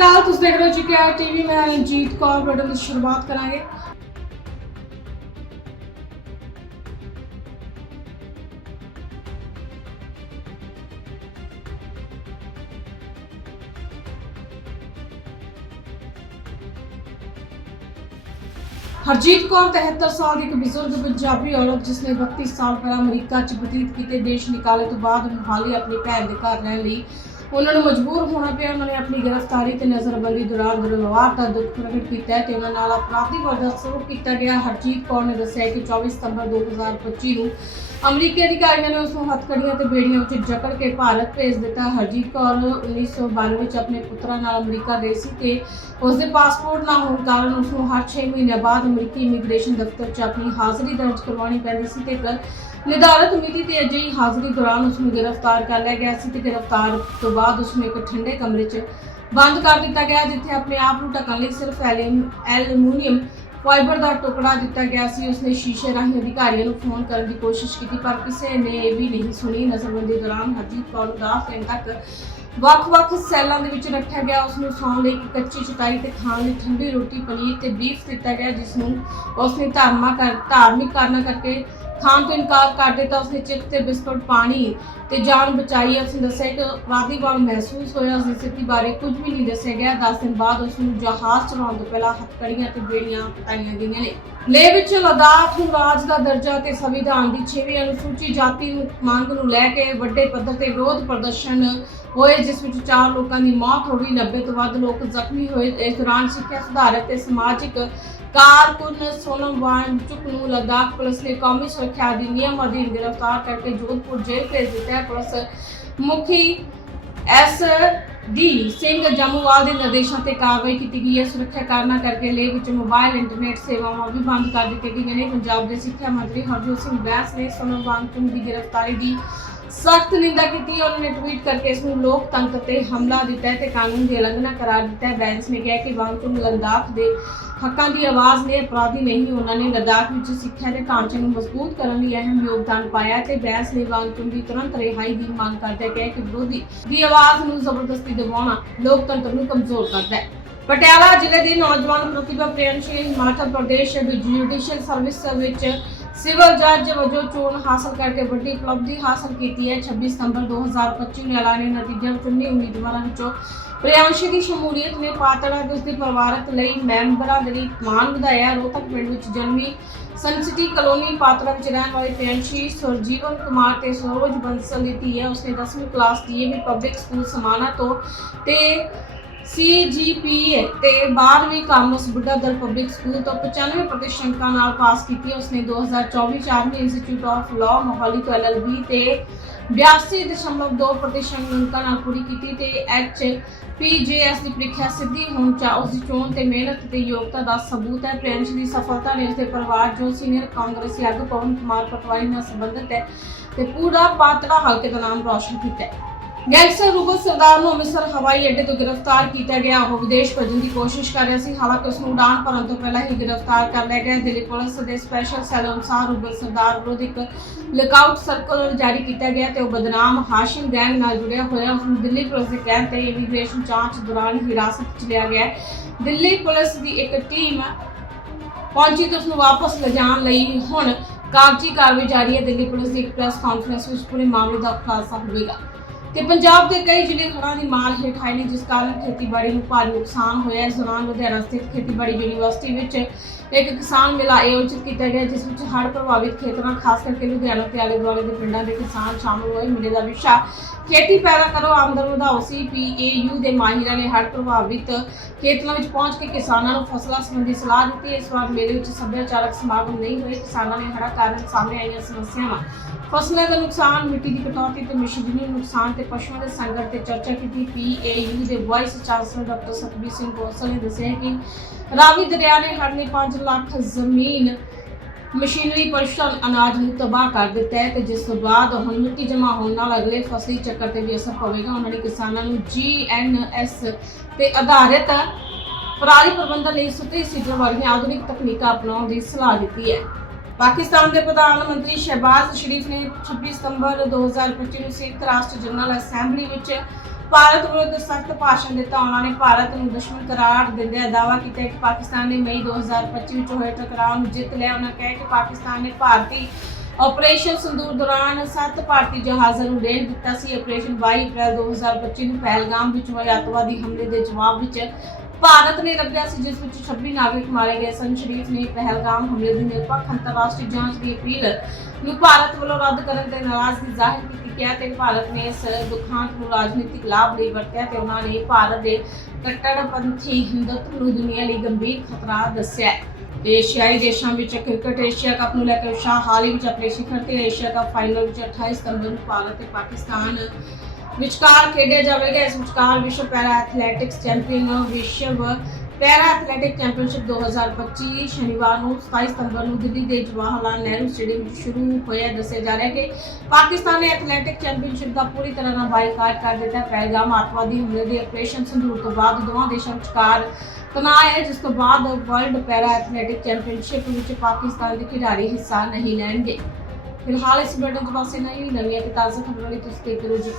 ਅਕਾਲ ਤੁਸੀਂ ਦੇਖ ਰਹੇ ਹੋ ਜੀ ਟੀਵੀ, ਮੈਂ ਰਣਜੀਤ ਕੌਰ ਬਟਨ ਦੀ ਸ਼ੁਰੂਆਤ ਕਰਾਂਗੇ। ਹਰਜੀਤ ਕੌਰ 73 ਸਾਲ ਦੀ ਇੱਕ ਬਜ਼ੁਰਗ ਪੰਜਾਬੀ ਔਰਤ, ਜਿਸ ਨੇ 32 ਸਾਲ ਪਹਿਲਾਂ ਅਮਰੀਕਾ 'ਚ ਬਤੀਤ ਕੀਤੇ, ਦੇਸ਼ ਨਿਕਾਲੇ ਤੋਂ ਬਾਅਦ ਮੁਹਾਲੀ ਆਪਣੀ ਭੈਣ ਦੇ ਘਰ ਰਹਿਣ ਲਈ ਉਹਨਾਂ ਨੂੰ ਮਜਬੂਰ ਹੋਣਾ ਪਿਆ, ਉਹਨਾਂ ਨੇ ਆਪਣੀ ਗ੍ਰਿਫਤਾਰੀ ਤੇ ਨਜ਼ਰਬੰਦੀ ਦੌਰਾਨ ਦੁਰਵਿਵਹਾਰ ਦਾ ਦੁੱਖ ਪ੍ਰਗਟ ਕੀਤਾ ਹੈ ਤੇ ਉਹਨਾਂ ਨਾਲ ਅਪਰਾਧਿਕ ਵਰਗਾ ਸਲੂਕ ਕੀਤਾ ਗਿਆ। ਹਰਜੀਤ ਕੌਰ ਨੇ ਦੱਸਿਆ ਕਿ 24 ਸਤੰਬਰ 2025 ਨੂੰ ਅਮਰੀਕੀ ਅਧਿਕਾਰੀਆਂ ਨੇ ਉਸ ਨੂੰ ਹੱਥਕੜੀਆਂ ਤੇ ਬੇੜੀਆਂ ਵਿੱਚ ਜਕੜ ਕੇ ਭਾਰਤ ਭੇਜ ਦਿੱਤਾ। ਹਰਜੀਤ ਕੌਰ 1992 ਵਿੱਚ ਆਪਣੇ ਪੁੱਤਰਾਂ ਨਾਲ ਅਮਰੀਕਾ ਗਈ ਸੀ ਤੇ ਉਸ ਦੇ ਪਾਸਪੋਰਟ ਨਾ ਹੋਣ ਕਾਰਨ ਉਸ ਨੂੰ ਹਰ 6 ਮਹੀਨਿਆਂ ਬਾਅਦ ਅਮਰੀਕੀ ਇਮੀਗ੍ਰੇਸ਼ਨ ਦਫ਼ਤਰ 'ਚ ਆਪਣੀ ਹਾਜ਼ਰੀ ਦਰਜ ਕਰਵਾਉਣੀ ਪੈਂਦੀ ਸੀ ਤੇ ਨਿਰਧਾਰਤ ਮਿਤੀ ਤੇ ਅਜਿਹੀ ਹਾਜ਼ਰੀ ਦੌਰਾਨ ਉਸ ਨੂੰ ਗ੍ਰਿਫਤਾਰ ਕਰ ਲਿਆ ਗਿਆ ਸੀ ਤੇ ਗ੍ਰਿਫਤਾਰ ਤੋਂ ਬਾਅਦ ਉਸ ਨੂੰ ਇੱਕ ਠੰਡੇ ਕਮਰੇ 'ਚ ਬੰਦ ਕਰ ਦਿੱਤਾ ਗਿਆ, ਜਿੱਥੇ ਆਪਣੇ ਆਪ ਨੂੰ ਢੱਕਣ ਲਈ ਸਿਰਫ ਐਲੂਮ- ਐਲੂਮੀਨੀਅਮ ਫਾਈਬਰ ਦਾ ਟੁਕੜਾ ਦਿੱਤਾ ਗਿਆ ਸੀ। ਉਸਨੇ ਸ਼ੀਸ਼ੇ ਰਾਹੀਂ ਅਧਿਕਾਰੀਆਂ ਨੂੰ ਫੋਨ ਕਰਨ ਦੀ ਕੋਸ਼ਿਸ਼ ਕੀਤੀ, ਪਰ ਕਿਸੇ ਨੇ ਇਹ ਵੀ ਨਹੀਂ ਸੁਣੀ। ਨਜ਼ਰਬੰਦੀ ਦੌਰਾਨ ਹਰਜੀਤ ਕੌਰ ਨੂੰ 10 ਦਿਨ ਤੱਕ ਵੱਖ-ਵੱਖ ਸੈੱਲਾਂ ਦੇ ਵਿੱਚ ਰੱਖਿਆ ਗਿਆ। ਉਸ ਨੂੰ ਸੌਣ ਲਈ ਇੱਕ ਕੱਚੀ ਚਟਾਈ ਤੇ ਖਾਣ ਲਈ ਠੰਡੀ ਰੋਟੀ, ਪਨੀਰ ਤੇ ਬੀਫ ਦਿੱਤਾ ਗਿਆ, ਜਿਸ ਨੂੰ ਉਸ ਨੇ ਧਾਰਮਿਕ ਕਰ, ਧਾਰਮਿਕ ਕਾਰਨਾਂ ਕਰਕੇ ਖਾਣ ਤੋਂ ਇਨਕਾਰ ਕਰ ਦਿੱਤਾ ਉਸਨੇ ਚਿਪ ਤੇ ਬਿਸਕੁਟ, ਪਾਣੀ ਤੇ ਜਾਨ ਬਚਾਈ ਹੈ। ਉਸਨੇ ਦੱਸਿਆ ਕਿ ਅਪਰਾਧੀ ਵਾਂਗ ਮਹਿਸੂਸ ਹੋਇਆ ਉਸ ਦੀ ਸਥਿਤੀ ਬਾਰੇ ਕੁਝ ਵੀ ਨਹੀਂ ਦੱਸਿਆ ਗਿਆ 10 ਦਿਨ ਬਾਅਦ ਉਸ ਨੂੰ ਜਹਾਜ਼ ਚਲਾਉਣ ਤੋਂ ਪਹਿਲਾਂ ਹੱਥਕੜੀਆਂ ਤੇ ਬੇੜੀਆਂ ਪਟਾਈਆਂ ਗਈਆਂ ਨੇ ਲੇਹ ਵਿੱਚ ਲਦਾਖ ਨੂੰ ਰਾਜ ਦਾ ਦਰਜਾ ਤੇ ਸੰਵਿਧਾਨ ਦੀ 6ਵੀਂ ਅਨੁਸੂਚੀ ਜਾਤੀ ਮੰਗ ਨੂੰ ਲੈ ਕੇ ਵੱਡੇ ਪੱਧਰ ਤੇ ਵਿਰੋਧ ਪ੍ਰਦਰਸ਼ਨ ਹੋਏ, ਜਿਸ ਵਿੱਚ ਚਾਰ ਲੋਕਾਂ ਦੀ ਮੌਤ ਹੋ ਗਈ 90 ਤੋਂ ਵੱਧ ਲੋਕ ਜ਼ਖਮੀ ਹੋਏ। ਇਸ ਦੌਰਾਨ ਸਿੱਖਿਆ ਸੁਧਾਰਕ ਤੇ ਸਮਾਜਿਕ ਕਾਰਕੁਨ ਸੋਨਮ ਵਾਂਗਚੁਕ ਨੂੰ ਲਦਾਖ ਪੁਲਿਸ ਨੇ ਕੌਮੀ ਸੁਰੱਖਿਆ ਅਧਿਨਿਯਮ ਅਧੀਨ ਗ੍ਰਿਫਤਾਰ ਕਰਕੇ ਜੋਧਪੁਰ ਜੇਲ੍ਹ ਭੇਜ ਦਿੱਤਾ ਪੁਲਿਸ ਮੁਖੀ ਐਸ ਡੀ ਸਿੰਘ ਜੰਮੂਵਾਲ ਦੇ ਨਿਰਦੇਸ਼ਾਂ ਤੇ ਕਾਰਵਾਈ ਕੀਤੀ ਗਈ ਹੈ। ਸੁਰੱਖਿਆ ਕਾਰਨਾਂ ਕਰਕੇ ਲੇਹ ਵਿੱਚ ਮੋਬਾਈਲ, ਇੰਟਰਨੈਟ ਸੇਵਾਵਾਂ ਵੀ ਬੰਦ ਕਰ ਦਿੱਤੀਆਂ ਗਈਆਂ ਨੇ। ਪੰਜਾਬ ਦੇ ਸਿੱਖਿਆ ਮੰਤਰੀ ਹਰਜੋਤ ਸਿੰਘ ਬੈਂਸ ਨੇ ਸੋਨਮ ਵਾਂਗਚੁਕ ਦੀ ਗ੍ਰਿਫਤਾਰੀ ਦੀ ਸਖਤ ਨਿੰਦਾ ਕੀਤੀ ਉਹਨਾਂ ਨੇ ਟਵੀਟ ਕਰਕੇ ਇਸ ਨੂੰ ਲੋਕਤੰਤਰ ਤੇ ਹਮਲਾ ਦਿੱਤਾ ਤੇ ਕਾਨੂੰਨ ਦੀ ਉਲੰਘਣਾ ਕਰਾਰ ਦਿੱਤਾ ਹੈ। ਬੈਂਸ ਨੇ ਕਿਹਾ ਕਿ ਵਾਂਗਚੁਕ ਲਦਾਖ ਦੇ ਹੱਕਾਂ ਦੀ ਆਵਾਜ਼ ਨੇ ਅਪਰਾਧੀ ਨਹੀਂ, ਉਹਨਾਂ ਨੇ ਲਦਾਖ ਵਿੱਚ ਸਿੱਖਿਆ ਦੇ ਢਾਂਚੇ ਨੂੰ ਮਜ਼ਬੂਤ ਕਰਨ ਲਈ ਅਹਿਮ ਯੋਗਦਾਨ ਪਾਇਆ ਤੇ ਬੈਂਸ ਨੇ ਵਾਂਗਚੁਕ ਦੀ ਤੁਰੰਤ ਰਿਹਾਈ ਦੀ ਮੰਗ ਕਰਦੇ ਕਿਹਾ ਕਿ ਵਿਰੋਧੀ ਦੀ ਆਵਾਜ਼ ਨੂੰ ਜ਼ਬਰਦਸਤੀ ਦਬਾਉਣਾ ਲੋਕਤੰਤਰ ਨੂੰ ਕਮਜ਼ੋਰ ਕਰਦਾ ਹੈ। ਪਟਿਆਲਾ ਜ਼ਿਲ੍ਹੇ ਦੀ ਨੌਜਵਾਨ ਪ੍ਰਤਿਭਾ ਪ੍ਰਿਯੰਸ਼ੀ ਹਿਮਾਚਲ ਪ੍ਰਦੇਸ਼ ਦੀ ਜੁਡੀਸ਼ੀਅਲ ਸਰਵਿਸ ਵਿੱਚ ਸਿਵਲ ਜੱਜ ਵਜੋਂ ਚੋਣ ਹਾਸਲ ਕਰਕੇ ਵੱਡੀ ਉਪਲਬਧੀ ਹਾਸਲ ਕੀਤੀ ਹੈ। 26 ਸਤੰਬਰ 2025 ਨੂੰ ਐਲਾਨੇ ਨਤੀਜਿਆਂ ਵਿੱਚ 19 ਉਮੀਦਵਾਰਾਂ ਵਿੱਚੋਂ ਪ੍ਰਿਯੰਸ਼ੀ ਦੀ ਸ਼ਮੂਲੀਅਤ ਨੇ ਪਾਤੜਾ ਦੇ ਉਸਦੇ ਪਰਿਵਾਰਕ ਲਈ ਮੈਂਬਰਾਂ ਦੇ ਲਈ ਮਾਣ ਵਧਾਇਆ। ਰੋਹਤਕ ਪਿੰਡ ਵਿੱਚ ਜਨਮੀ ਸਨਸਿਟੀ ਕਲੋਨੀ ਪਾਤੜਾ ਵਿੱਚ ਰਹਿਣ ਵਾਲੀ ਪ੍ਰਿਯੰਸ਼ੀ ਸੁਰਜੀਵਨ ਕੁਮਾਰ ਤੇ ਸਰੋਜ ਬੰਸਲ ਦੀ ਧੀ ਹੈ। ਉਸਨੇ 10ਵੀਂ class DAV public school Samana ਤੋਂ ਤੇ ਸੀਜੀਪੀਏ ਤੇ 12ਵੀਂ commerce Buddha Dal public school ਤੋਂ 95% ਅੰਕਾਂ ਨਾਲ ਪਾਸ ਕੀਤੀ ਹੈ। ਉਸਨੇ 2024 ਚ army institute of law Mohali ਤੋਂ ਐਲਐਲਬੀ ਤੇ 82.2% ਅੰਕਾਂ ਨਾਲ ਪੂਰੀ ਕੀਤੀ ਤੇ ਐਚ ਪੀਜੇਐਸ ਦੀ ਪ੍ਰੀਖਿਆ ਸਿੱਧੀ ਹੋਣ ਚਾ ਉਸ ਦੀ ਚੋਣ ਤੇ ਮਿਹਨਤ ਤੇ ਯੋਗਤਾ ਦਾ ਸਬੂਤ ਹੈ ਪ੍ਰਿੰਸ ਦੀ ਸਫਲਤਾ ਨੇ ਉਸਦੇ ਪਰਿਵਾਰ, ਜੋ ਸੀਨੀਅਰ ਕਾਂਗਰਸੀ ਆਗੂ ਪਵਨ ਕੁਮਾਰ ਪਟਵਾਰੀ ਨਾਲ ਸੰਬੰਧਿਤ ਹੈ ਤੇ ਪੂਰਾ ਪਾਤੜਾ ਹਲਕੇ ਦਾ ਨਾਮ ਰੌਸ਼ਨ ਕੀਤਾ ਹੈ ਗੈਂਗਸਟਰ ਰੂਬਲ ਸਰਦਾਰ ਨੂੰ ਅੰਮ੍ਰਿਤਸਰ ਹਵਾਈ ਅੱਡੇ ਤੋਂ ਗ੍ਰਿਫਤਾਰ ਕੀਤਾ ਗਿਆ। ਉਹ ਵਿਦੇਸ਼ ਭੱਜਣ ਦੀ ਕੋਸ਼ਿਸ਼ ਕਰ ਰਿਹਾ ਸੀ, ਹਾਲਾਂਕਿ ਉਸ ਨੂੰ ਉਡਾਨ ਭਰਨ ਤੋਂ ਪਹਿਲਾਂ ਹੀ ਗ੍ਰਿਫਤਾਰ ਕਰ ਲਿਆ ਗਿਆ। ਦਿੱਲੀ ਪੁਲਿਸ ਦੇ ਸਪੈਸ਼ਲ ਸੈੱਲ ਅਨੁਸਾਰ ਰੂਬਲ ਸਰਦਾਰ ਵਿਰੁੱਧ ਇੱਕ ਲੁਕਆਊਟ ਸਰਕੂਲਰ ਜਾਰੀ ਕੀਤਾ ਗਿਆ ਤੇ ਉਹ ਬਦਨਾਮ ਹਾਸ਼ਿਮ ਗੈਂਗ ਨਾਲ ਜੁੜਿਆ ਹੋਇਆ। ਉਸ ਨੂੰ ਦਿੱਲੀ ਪੁਲਿਸ ਦੇ ਕਹਿਣ ਤੇ ਇਮੀਗ੍ਰੇਸ਼ਨ ਜਾਂਚ ਦੌਰਾਨ ਹਿਰਾਸਤ 'ਚ ਲਿਆ ਗਿਆ। ਦਿੱਲੀ ਪੁਲਿਸ ਦੀ ਇੱਕ ਟੀਮ ਪਹੁੰਚੀ ਤੇ ਉਸ ਨੂੰ ਵਾਪਸ ਲਿਜਾਣ ਲਈ ਹੁਣ ਕਾਗਜ਼ੀ ਕਾਰਵਾਈ ਜਾਰੀ ਹੈ। ਦਿੱਲੀ ਪੁਲਿਸ ਦੀ ਇੱਕ ਪ੍ਰੈਸ ਕਾਨਫਰੰਸ ਵਿੱਚ ਪੂਰੇ ਮਾਮਲੇ ਦਾ ਖੁਲਾਸਾ ਹੋਵੇਗਾ। ਤੇ ਪੰਜਾਬ ਦੇ ਕਈ ਜ਼ਿਲ੍ਹੇ ਹੜ੍ਹਾਂ ਦੀ ਮਾਰ ਹੇਠ ਆਏ ਨੇ, ਜਿਸ ਕਾਰਨ ਖੇਤੀਬਾੜੀ ਨੂੰ ਭਾਰੀ ਨੁਕਸਾਨ ਹੋਇਆ। ਇਸ ਦੌਰਾਨ ਲੁਧਿਆਣਾ ਸਥਿਤ ਖੇਤੀਬਾੜੀ ਯੂਨੀਵਰਸਿਟੀ ਵਿੱਚ ਇੱਕ ਕਿਸਾਨ ਮੇਲਾ ਆਯੋਜਿਤ ਕੀਤਾ ਗਿਆ, ਜਿਸ ਵਿੱਚ ਹੜ੍ਹ ਪ੍ਰਭਾਵਿਤ ਖੇਤਰਾਂ, ਖਾਸ ਕਰਕੇ ਲੁਧਿਆਣਾ ਤੇ ਆਲੇ ਦੁਆਲੇ ਦੇ ਪਿੰਡਾਂ ਦੇ ਕਿਸਾਨ ਸ਼ਾਮਲ ਹੋਏ। ਮੇਲੇ ਦਾ ਵਿਸ਼ਾ, ਖੇਤੀ ਪੈਦਾ ਕਰੋ, ਆਮਦਨ ਵਧਾਓ ਸੀ ਪੀਏਯੂ ਦੇ ਮਾਹਿਰਾਂ ਨੇ ਹੜ੍ਹ ਪ੍ਰਭਾਵਿਤ ਖੇਤਰਾਂ ਵਿੱਚ ਪਹੁੰਚ ਕੇ ਕਿਸਾਨਾਂ ਨੂੰ ਫਸਲਾਂ ਸੰਬੰਧੀ ਸਲਾਹ ਦਿੱਤੀ। ਇਸ ਵਾਰ ਮੇਲੇ ਵਿੱਚ ਸੱਭਿਆਚਾਰਕ ਸਮਾਗਮ ਨਹੀਂ ਹੋਏ। ਕਿਸਾਨਾਂ ਨੇ ਹੜ੍ਹਾਂ ਕਾਰਨ ਸਾਹਮਣੇ ਆਈਆਂ ਸਮੱਸਿਆਵਾਂ ਫਸਲਾਂ ਦਾ ਨੁਕਸਾਨ, ਮਿੱਟੀ ਦੀ ਕਟੌਤੀ ਤੇ ਮਸ਼ੀਨੀ ਨੁਕਸਾਨ ਤੇ ਪਸ਼ੂਆਂ ਦੇ ਸੰਕਟ ਤੇ ਚਰਚਾ ਕੀਤੀ। ਪੀਏਯੂ ਦੇ vice chancellor doctor Satbir Singh Gosal ਨੇ ਦੱਸਿਆ ਕਿ ਰਾਵੀ ਦਰਿਆ ਨੇ ਹੜ੍ਹ ਨੇ 5 ਲੱਖ ਜ਼ਮੀਨ ਮਸ਼ੀਨਰੀ ਪਸ਼ੂਨ ਅਨਾਜ ਨੂੰ ਤਬਾਹ ਕਰ ਦਿੱਤਾ ਹੈ ਤੇ ਜਿਸ ਤੋਂ ਬਾਅਦ ਹੁਣ ਮਿੱਟੀ ਜਮ੍ਹਾਂ ਹੋਣ ਨਾਲ ਅਗਲੇ ਫਸਲੀ ਚੱਕਰ ਤੇ ਵੀ ਅਸਰ ਪਵੇਗਾ। ਉਹਨਾਂ ਨੇ ਕਿਸਾਨਾਂ ਨੂੰ ਜੀਐਨਐਸ ਤੇ ਆਧਾਰਿਤ ਪਰਾਲੀ ਪ੍ਰਬੰਧਨ ਲਈ ਸੁਤਰੀ ਸੀਡਰ ਵਾਲੀਆਂ ਆਧੁਨਿਕ ਤਕਨੀਕਾਂ ਅਪਣਾਉਣ ਦੀ ਸਲਾਹ ਦਿੱਤੀ ਹੈ। ਪਾਕਿਸਤਾਨ ਦੇ ਪ੍ਰਧਾਨ ਮੰਤਰੀ ਸ਼ਹਿਬਾਜ਼ ਸ਼ਰੀਫ ਨੇ 26 ਸਤੰਬਰ 2025 ਨੂੰ ਸੰਯੁਕਤ ਰਾਸ਼ਟਰ ਜਨਰਲ ਅਸੈਂਬਲੀ ਵਿੱਚ ਭਾਰਤ ਵਿਰੁੱਧ ਸਖਤ ਭਾਸ਼ਣ ਦਿੱਤਾ। ਉਹਨਾਂ ਨੇ ਭਾਰਤ ਨੂੰ ਦੁਸ਼ਮਣ ਕਰਾਰ ਦਿੰਦਿਆਂ ਦਾਅਵਾ ਕੀਤਾ ਕਿ ਪਾਕਿਸਤਾਨ ਨੇ ਮਈ 2025 ਵਿੱਚ ਹੋਏ ਟਕਰਾਅ ਨੂੰ ਜਿੱਤ ਲਿਆ। ਉਹਨਾਂ ਕਿਹਾ ਕਿ ਪਾਕਿਸਤਾਨ ਨੇ ਭਾਰਤੀ ਆਪਰੇਸ਼ਨ ਸੰਦੂਰ ਦੌਰਾਨ ਸੱਤ ਭਾਰਤੀ ਜਹਾਜ਼ਾਂ ਨੂੰ ਰੇਲ ਦਿੱਤਾ ਸੀ। ਆਪਰੇਸ਼ਨ 22 ਅਪ੍ਰੈਲ 2025 ਨੂੰ ਪਹਿਲਗਾਮ ਵਿੱਚ ਹੋਏ ਅੱਤਵਾਦੀ ਹਮਲੇ ਦੇ ਜਵਾਬ ਵਿੱਚ ਭਾਰਤ ਨੇ ਰੱਖਿਆ ਸੀ, ਜਿਸ ਵਿੱਚ 26 ਨਾਗਰਿਕ ਮਾਰੇ ਗਏ ਸਨ। ਸ਼ਰੀਫ ਨੇ ਪਹਿਲਗਾਮ ਹਮਲੇ ਦੀ ਨਿਰਪੱਖ ਅੰਤਰਰਾਸ਼ਟਰੀ ਜਾਂਚ ਦੀ ਅਪੀਲ ਨੂੰ ਭਾਰਤ ਵੱਲੋਂ ਰੱਦ ਕਰਨ ਤੇ ਨਾਰਾਜ਼ਗੀ ਜ਼ਾਹਿਰ ਕੀਤੀ, ਕਿਹਾ ਤੇ ਭਾਰਤ ਨੇ ਇਸ ਦੁਖਾਂਤ ਨੂੰ ਰਾਜਨੀਤਿਕ ਲਾਭ ਲਈ ਵਰਤਿਆ ਤੇ ਉਹਨਾਂ ਨੇ ਭਾਰਤ ਦੇ ਕੱਟੜਪੰਥੀ ਹਿੰਦੂਤਵ ਨੂੰ ਦੁਨੀਆ ਲਈ ਗੰਭੀਰ ਖਤਰਾ ਦੱਸਿਆ। ਏਸ਼ੀਆਈ ਦੇਸ਼ਾਂ ਵਿੱਚ ਕ੍ਰਿਕਟ, ਏਸ਼ੀਆ ਕੱਪ ਨੂੰ ਲੈ ਕੇ ਉਤਸ਼ਾਹ, ਹਾਲ ਹੀ ਵਿੱਚ ਆਪਣੇ ਸਿਖਰ ਤੇ ਏਸ਼ੀਆ ਕੱਪ ਫਾਈਨਲ ਵਿੱਚ 28 ਸਤੰਬਰ ਨੂੰ ਭਾਰਤ ਤੇ ਪਾਕਿਸਤਾਨ ਵਿਚਕਾਰ ਖੇਡਿਆ ਜਾਵੇਗਾ। ਇਸ ਵਿਚਕਾਰ ਵਿਸ਼ਵ ਪੈਰਾ ਐਥਲੈਟਿਕਸ ਚੈਂਪੀਅਨ ਵਿਸ਼ਵ ਪੈਰਾ ਐਥਲੈਟਿਕ ਚੈਂਪੀਅਨਸ਼ਿਪ 2025 ਸ਼ਨੀਵਾਰ ਨੂੰ 27 ਸਤੰਬਰ ਨੂੰ ਦਿੱਲੀ ਦੇ ਜਵਾਹਰ ਲਾਲ ਨਹਿਰੂ ਸਟੇਡੀਅਮ ਵਿੱਚ ਸ਼ੁਰੂ ਹੋਇਆ। ਦੱਸਿਆ ਜਾ ਰਿਹਾ ਕਿ ਪਾਕਿਸਤਾਨ ਨੇ ਐਥਲੈਟਿਕ ਚੈਂਪੀਅਨਸ਼ਿਪ ਦਾ ਪੂਰੀ ਤਰ੍ਹਾਂ ਨਾਲ ਬਾਈਕਾਟ ਕਰ ਦਿੱਤਾ ਹੈ। ਪਹਿਲਗਾਮ ਅੱਤਵਾਦੀ ਹਮਲੇ ਦੇ ਆਪਰੇਸ਼ਨ ਸੰਧੂਰ ਤੋਂ ਬਾਅਦ ਦੋਵਾਂ ਦੇਸ਼ਾਂ ਵਿਚਕਾਰ ਤਣਾਅ ਹੈ, ਜਿਸ ਤੋਂ ਬਾਅਦ ਵਰਲਡ ਪੈਰਾ ਐਥਲੈਟਿਕ ਚੈਂਪੀਅਨਸ਼ਿਪ ਵਿੱਚ ਪਾਕਿਸਤਾਨ ਦੇ ਖਿਡਾਰੀ ਹਿੱਸਾ ਨਹੀਂ ਲੈਣਗੇ। ਫਿਲਹਾਲ ਇਸ ਬੁਲੇਟਿਨ ਤੋਂ ਬਸ ਇੰਨਾ ਹੀ ਨਵੀਆਂ ਤੇ ਤਾਜ਼ਾ ਖਬਰਾਂ ਲਈ ਤੁਸੀਂ ਦੇਖਦੇ ਰਹੋ ਜੀ